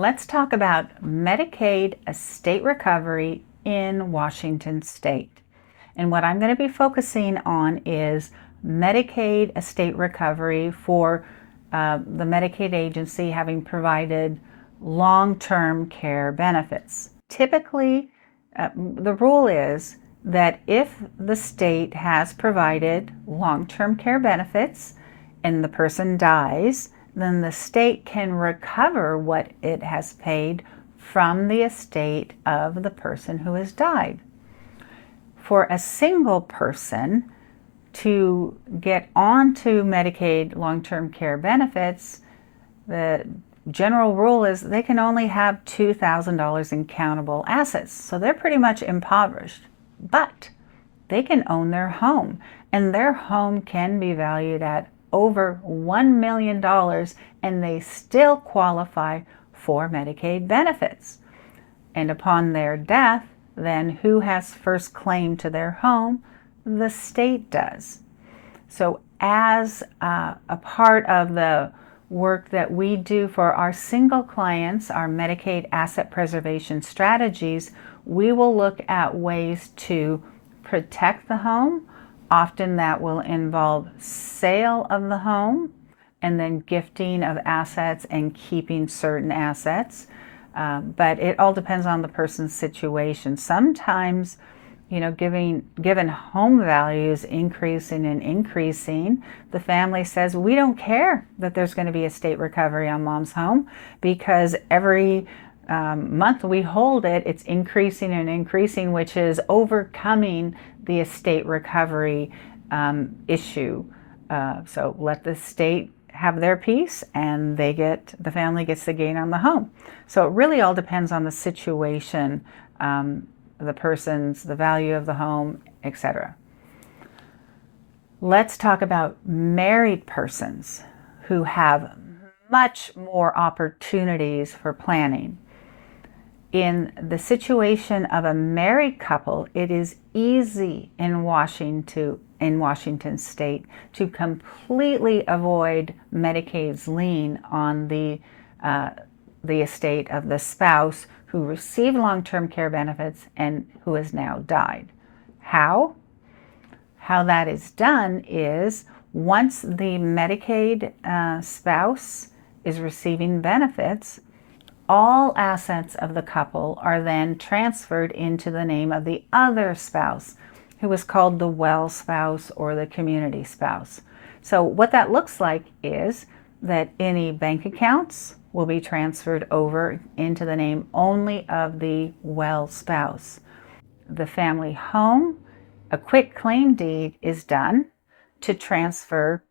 Let's talk about Medicaid estate recovery in Washington State. And what I'm going to be focusing on is Medicaid estate recovery for the Medicaid agency having provided long-term care benefits. Typically, the rule is that if the state has provided long-term care benefits and the person dies, then the state can recover what it has paid from the estate of the person who has died. For a single person to get onto Medicaid long-term care benefits, the general rule is they can only have $2,000 in countable assets. So they're pretty much impoverished, but they can own their home, and their home can be valued at over $1 million, and they still qualify for Medicaid benefits. And upon their death, then who has first claim to their home? The state does. So as a part of the work that we do for our single clients, our Medicaid asset preservation strategies, we will look at ways to protect the home. Often that will involve sale of the home and then gifting of assets and keeping certain assets. But it all depends on the person's situation. Sometimes, given home values increasing and increasing, the family says, we don't care that there's going to be estate recovery on mom's home because every month we hold it, it's increasing and increasing, which is overcoming the estate recovery issue. So let the state have their piece, and the family gets the gain on the home. So it really all depends on the situation, the value of the home, etc. Let's talk about married persons who have much more opportunities for planning. In the situation of a married couple, it is easy in Washington State to completely avoid Medicaid's lien on the estate of the spouse who received long-term care benefits and who has now died. How? How that is done is once the Medicaid spouse is receiving benefits, all assets of the couple are then transferred into the name of the other spouse, who is called the well spouse or the community spouse. So what that looks like is that any bank accounts will be transferred over into the name only of the well spouse. The family home, a quick claim deed is done to transfer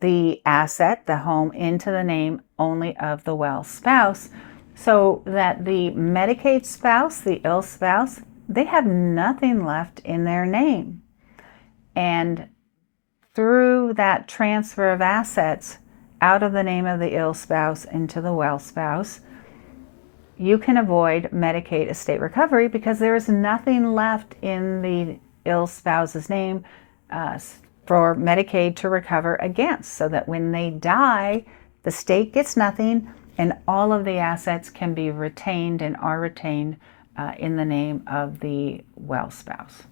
the asset, the home, into the name only of the well spouse, so that the Medicaid spouse, the ill spouse, they have nothing left in their name. And through that transfer of assets out of the name of the ill spouse into the well spouse, you can avoid Medicaid estate recovery because there is nothing left in the ill spouse's name for Medicaid to recover against, so that when they die, the state gets nothing, and all of the assets can be retained and are retained in the name of the well spouse.